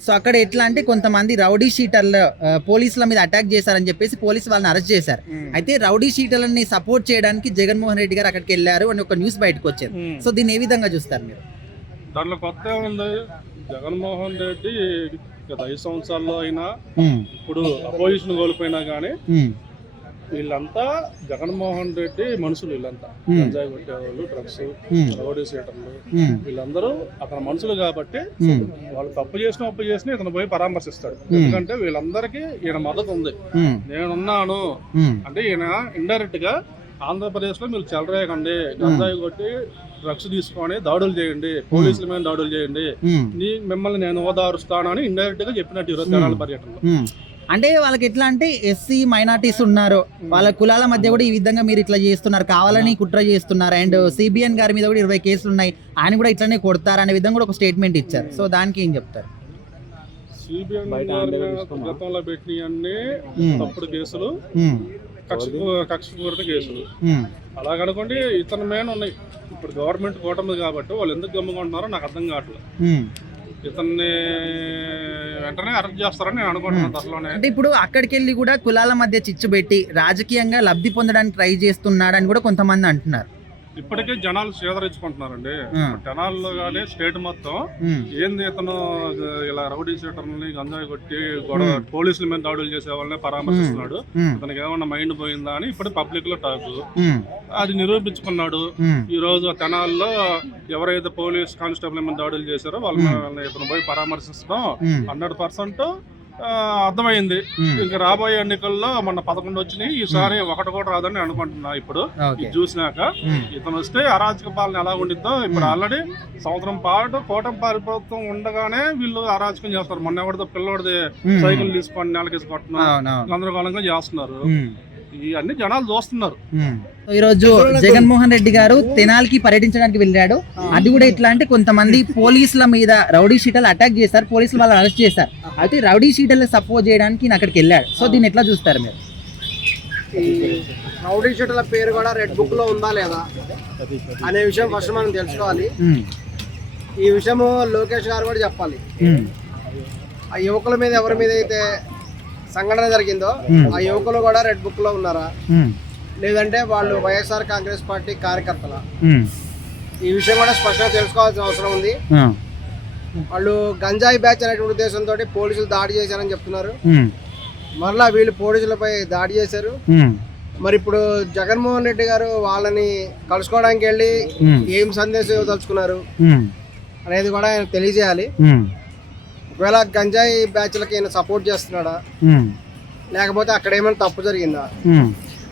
So అక్కడ ఎట్లా అంటే కొంతమంది రౌడీ షీటర్లు పోలీసుల మీద అటాక్ చేశారని చెప్పేసి పోలీసు వాళ్ళని అరెస్ట్ చేశారు. అయితే రౌడీ షీటర్లని సపోర్ట్ చేయడానికి జగన్మోహన్ రెడ్డి గారు అక్కడికి వెళ్ళారు అని ఒక న్యూస్ బయటకు వచ్చింది సో దీన్ని ఏ విధంగా చూస్తారు మీరు? దాంట్లో కొత్త ఉంది జగన్మోహన్ రెడ్డి గత ఐదు సంవత్సరాల్లో అయినా ఇప్పుడు అపోజిషన్ కోల్పోయినా కానీ వీళ్ళంతా జగన్మోహన్ రెడ్డి మనుషులు వీళ్ళంతా. గంజాయి కొట్టేవాళ్ళు డ్రగ్స్ రౌడీ సీటర్లు. వీళ్ళందరూ అతని మనుషులు కాబట్టి వాళ్ళు తప్పు చేసిన అప్పు చేసిన ఇతను పోయి పరామర్శిస్తాడు. ఎందుకంటే వీళ్ళందరికీ ఈయన మద్దతు ఉంది. నేనున్నాను. అంటే ఈయన ఇండైరెక్ట్గా ఆంధ్రప్రదేశ్లో మీరు చెలరేయకండి గంజాయి కొట్టి డ్రగ్స్ తీసుకొని దాడులు చేయండి పోలీసుల మీద దాడులు చేయండి. మిమ్మల్ని నేను ఓదారుస్తాను అని ఇండైరెక్ట్గా చెప్పినట్టు ఈరోజు తెనాలి పర్యటనలో. అంటే వాళ్ళకి ఎట్లా అంటే ఎస్సీ మైనార్టీస్ ఉన్నారు. వాళ్ళ కులాల మధ్య కూడా ఈ విధంగా మీరు ఇట్లా చేస్తున్నారు. కావాలని కుట్ర చేస్తున్నారు. అండ్ సిబిఎన్ గారి మీద కూడా ఇరవై కేసులు ఉన్నాయి. ఆయన కూడా ఇట్లానే కొడతారు అనే విధంగా కూడా ఒక స్టేట్మెంట్ ఇచ్చారు. సో దానికి ఏం చెప్తారు? సిబిఎన్ గతంలో పెట్టినవన్నీ తప్పుడు కేసులు కక్షపూరిత కేసులు. అలాగనుకోండి ఇతని మీద ఉన్నాయి. ఇప్పుడు గవర్నమెంట్ కూటమి కాబట్టి వాళ్ళు ఎందుకు గమ్ముకుంటున్నారో నాకు అర్థం కావట్లేదు. ఇతన్ని వెంటనే అరెస్ట్ చేస్తారని నేను అనుకుంటున్నాను త్వరలోనే. అంటే ఇప్పుడు అక్కడికి వెళ్ళి కూడా కులాల మధ్య చిచ్చు పెట్టి రాజకీయంగా లబ్ధి పొందడానికి ట్రై చేస్తున్నాడని కూడా కొంతమంది అంటున్నారు. ఇప్పటికే జనాలు సేదరించుకుంటున్నారండి జనాల్లో కానీ స్టేట్ మొత్తం ఏంది ఇతను ఇలా రౌడీ షీటర్ని గంజాయి కొట్టి గొడవ పోలీసుల మీద దాడులు చేసే వాళ్ళని పరామర్శిస్తున్నాడు. ఉమ్, ఇతనికి ఏమన్నా మైండ్ పోయిందా అని ఇప్పుడు పబ్లిక్లో టాక్ అది నిరూపించుకున్నాడు. ఈ రోజు తెనాల్లో ఎవరైతే పోలీస్ కానిస్టేబుల్ మీద దాడులు చేశారో వాళ్ళ మీద ఇతను పోయి పరామర్శిస్తాం హండ్రెడ్ పర్సెంట్ అర్థమైంది. ఇంకా రాబోయే ఎన్నికల్లో మొన్న పదకొండు వచ్చినాయి. ఈసారి ఒకటి కూడా రాదని అనుకుంటున్నా ఇప్పుడు. ఇది చూసినాక ఇతను వస్తే అరాచక పాలన ఎలా ఉండిద్దో ఇప్పుడు ఆల్రెడీ సంవత్సరం పాటు కూటమి ప్రభుత్వం ఉండగానే వీళ్ళు అరాచకం చేస్తారు. మొన్న ఎవరిదో పిల్లోడిది. సైకిల్ తీసుకొని నెలకేసి అవునవును. గందరగోళంగా చేస్తున్నారు. ఇవన్నీ జనాలు చూస్తున్నారు. ఈరోజు జగన్మోహన్ రెడ్డి గారు తెనాలికి పర్యటించడానికి వెళ్ళాడు. అది కూడా ఎట్లా అంటే కొంతమంది పోలీసుల మీద రౌడీ షీటర్లు అటాక్ చేశారు పోలీసులు వాళ్ళని అరెస్ట్ చేశారు అయితే రౌడీ షీటర్లు సపోర్ట్ చేయడానికి ఈయన అక్కడికి వెళ్ళాడు. సో దీన్ని ఎట్లా చూస్తారు మీరు? ఈ రౌడీ షీటర్ల పేరు కూడా రెడ్ బుక్లో ఉందా లేదా? అనే విషయం ఫస్ట్ మనం తెలుసుకోవాలి. ఈ విషయము లోకేష్ గారు కూడా చెప్పాలి. ఆ యువకుల మీద ఎవరి మీద అయితే సంఘటన జరిగిందో. ఆ యువకులు కూడా రెడ్ బుక్లో ఉన్నారా లేదంటే వాళ్ళు వైఎస్ఆర్ కాంగ్రెస్ పార్టీ కార్యకర్తల? ఈ విషయం కూడా స్పష్టంగా తెలుసుకోవాల్సిన అవసరం ఉంది. వాళ్ళు గంజాయి బ్యాచ్ అనేటువంటి ఉద్దేశంతో పోలీసులు దాడి చేశారని చెప్తున్నారు. మరలా వీళ్ళు పోలీసులపై దాడి చేశారు. మరి ఇప్పుడు జగన్మోహన్ రెడ్డి గారు వాళ్ళని కలుసుకోవడానికి వెళ్ళి ఏం సందేశం ఇవ్వదలుచుకున్నారు అనేది కూడా ఆయన తెలియజేయాలి. ఒకవేళ గంజాయి బ్యాచ్లకి ఈయన సపోర్ట్ చేస్తున్నాడా? లేకపోతే అక్కడ ఏమైనా తప్పు జరిగిందా.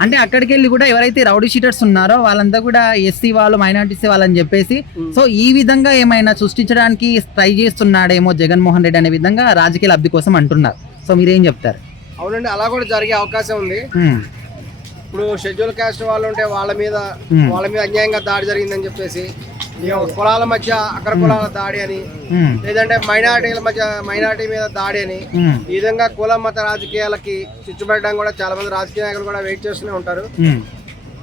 అంటే అక్కడికి వెళ్ళి కూడా ఎవరైతే రౌడీ షీటర్స్ ఉన్నారో వాళ్ళంతా కూడా ఎస్సీ వాళ్ళు మైనార్టీస్ వాళ్ళని చెప్పేసి. సో ఈ విధంగా ఏమైనా సృష్టించడానికి ట్రై చేస్తున్నాడేమో జగన్మోహన్ రెడ్డి అనే విధంగా రాజకీయ లబ్ధి కోసం అంటున్నారు. సో మీరేం చెప్తారు? అవునండి అలా కూడా జరిగే అవకాశం ఉంది. ఇప్పుడు షెడ్యూల్ క్యాస్ట్ వాళ్ళు ఉంటే వాళ్ళ మీద వాళ్ళ మీద అన్యాయంగా దాడి జరిగిందని చెప్పేసి ఈ కులాల మధ్య అగ్ర కులాల దాడి అని లేదంటే మైనారిటీల మధ్య మైనారిటీ మీద దాడి అని ఈ విధంగా కుల మత రాజకీయాలకి చిచ్చుపెట్టడం కూడా చాలా మంది రాజకీయ నాయకులు కూడా వెయిట్ చేస్తూనే ఉంటారు.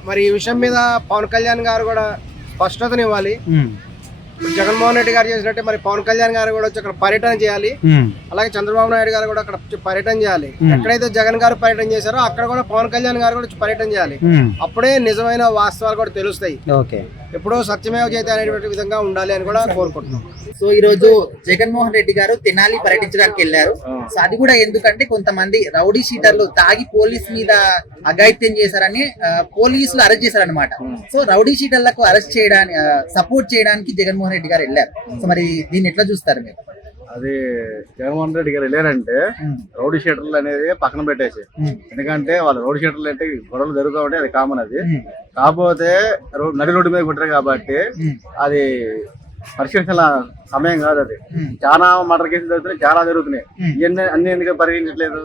మరి ఈ విషయం మీద పవన్ కళ్యాణ్ గారు కూడా స్పష్టతనివ్వాలి. ఇప్పుడు జగన్మోహన్ రెడ్డి గారు చేసినట్టే మరి పవన్ కళ్యాణ్ గారు కూడా వచ్చి అక్కడ పర్యటన చేయాలి. అలాగే చంద్రబాబు నాయుడు గారు కూడా అక్కడ పర్యటన చేయాలి. ఎక్కడైతే జగన్ గారు పర్యటన చేశారో అక్కడ కూడా పవన్ కళ్యాణ్ గారు కూడా పర్యటన చేయాలి. అప్పుడే నిజమైన వాస్తవాలు కూడా తెలుస్తాయి. ఓకే. ఎప్పుడో సత్యమేవ చేత అనేటువంటి విధంగా ఉండాలి అని కూడా కోరుకుంటున్నాం. సో ఈ రోజు జగన్మోహన్ రెడ్డి గారు తెనాలి పర్యటించడానికి వెళ్ళారు. సో అది కూడా ఎందుకంటే కొంతమంది రౌడీ షీటర్లు తాగి పోలీస్ మీద అఘాయిత్యం చేశారని పోలీసులు అరెస్ట్ చేశారనమాట సో రౌడీ షీటర్లకు అరెస్ట్ చేయడానికి సపోర్ట్ చేయడానికి జగన్మోహన్ రెడ్డి గారు వెళ్ళారు. సో మరి దీన్ని ఎట్లా చూస్తారు మీరు? అది జగన్మోహన్ రెడ్డి గారు ఉమ్, రౌడీ షీటర్లు అనేది పక్కన పెట్టేసి. ఎందుకంటే వాళ్ళు రౌడీ షీటర్లు అంటే గొడవలు జరుగుతూ ఉంటాయి అది కామన్ అది. కాకపోతే నడి రోడ్డు మీద కొట్టారు కాబట్టి అది పరిశీలించాల సమయం కాదు అది. చాలా మర్డర్ కేసులు జరుగుతున్నాయి చాలా జరుగుతున్నాయి. ఇవన్నీ అన్ని ఎందుకు పరిగణించట్లేదు?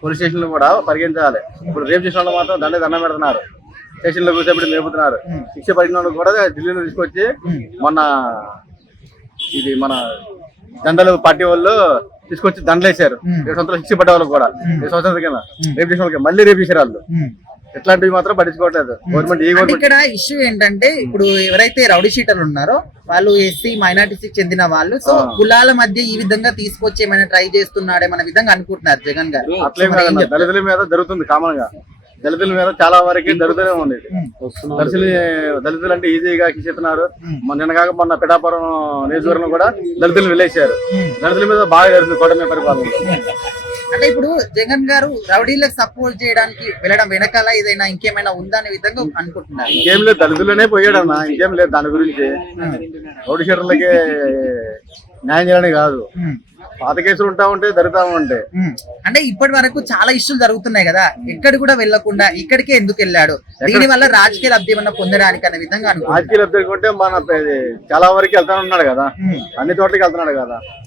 పోలీస్ స్టేషన్లు కూడా పరిగణించాలి. ఇప్పుడు రేపు చేసిన వాళ్ళు మాత్రం దండ దండం పెడుతున్నారు. స్టేషన్లో కూర్చోబెట్టి మేపుతున్నారు. శిక్ష పడిన వాళ్ళు కూడా ఢిల్లీలో తీసుకొచ్చి మొన్న ఇది మన దండలు పార్టీ వాళ్ళు తీసుకొచ్చి దండలు వేశారు ఉమ్. ఏడు సంవత్సరాలు శిక్ష పడ్డ వాళ్ళకి కూడా. ఏడు సంవత్సరాల కింద. రేపు చేసిన వాళ్ళకి మళ్ళీ రేపు చేశారు వాళ్ళు. ఉమ్, ఇట్లాంటివి మాత్రం పట్టించుకోవట్లేదు. గవర్నమెంట్ ఇక్కడ ఇష్యూ ఏంటంటే ఇప్పుడు ఎవరైతే రౌడీ షీటర్లు ఉన్నారో వాళ్ళు ఎస్సీ మైనార్టీస్కి చెందిన వాళ్ళు. సో. కులాల మధ్య ఈ విధంగా తీసుకొచ్చి ఏమైనా ట్రై చేస్తున్నాడేమన్న విధంగా అనుకుంటున్నారు జగన్ గారు. అట్లేం? దళితుల మీద జరుగుతుంది కామన్గా దళితుల మీద చాలా వరకు జరుగుతూనే ఉంది. దళితులు దళితులు అంటే ఈజీగా. మొన్న నిన్న కాక మొన్న పిఠాపురం నియోజకవర్గం కూడా దళితులు వెళ్ళేశారు. ఉమ్. దళితుల మీద బాగా జరుగుతుంది కూటమి పరిపాలన. అంటే ఇప్పుడు జగన్ గారు రౌడీలకు సపోర్ట్ చేయడానికి వెళ్ళడం వెనకాల ఏదైనా ఇంకేమైనా ఉందా అనే విధంగా అనుకుంటున్నారు. ఇంకేం లేదు దళితులనే పోయాడన్న. ఇంకేం లేదు దాని గురించి రౌడీ షీటర్లకి న్యాయం చేయాలని కాదు. పాత కేసులు ఉంటా ఉంటే జరుగుతా ఉంటాయి. అంటే ఇప్పటి వరకు చాలా ఇష్యూలు జరుగుతున్నాయి కదా. ఎక్కడ కూడా వెళ్ళకుండా ఇక్కడికే ఎందుకు వెళ్ళాడు? దీని వల్ల రాజకీయ లబ్ధి ఏమన్నా పొందడానికి అనే విధంగా అనుకుంటున్నారు? రాజకీయాలు ఎదుర్కొంటే మన చాలా వరకు వెళ్తానే ఉన్నాడు కదా. అన్ని చోట్లకి వెళ్తున్నాడు కదా.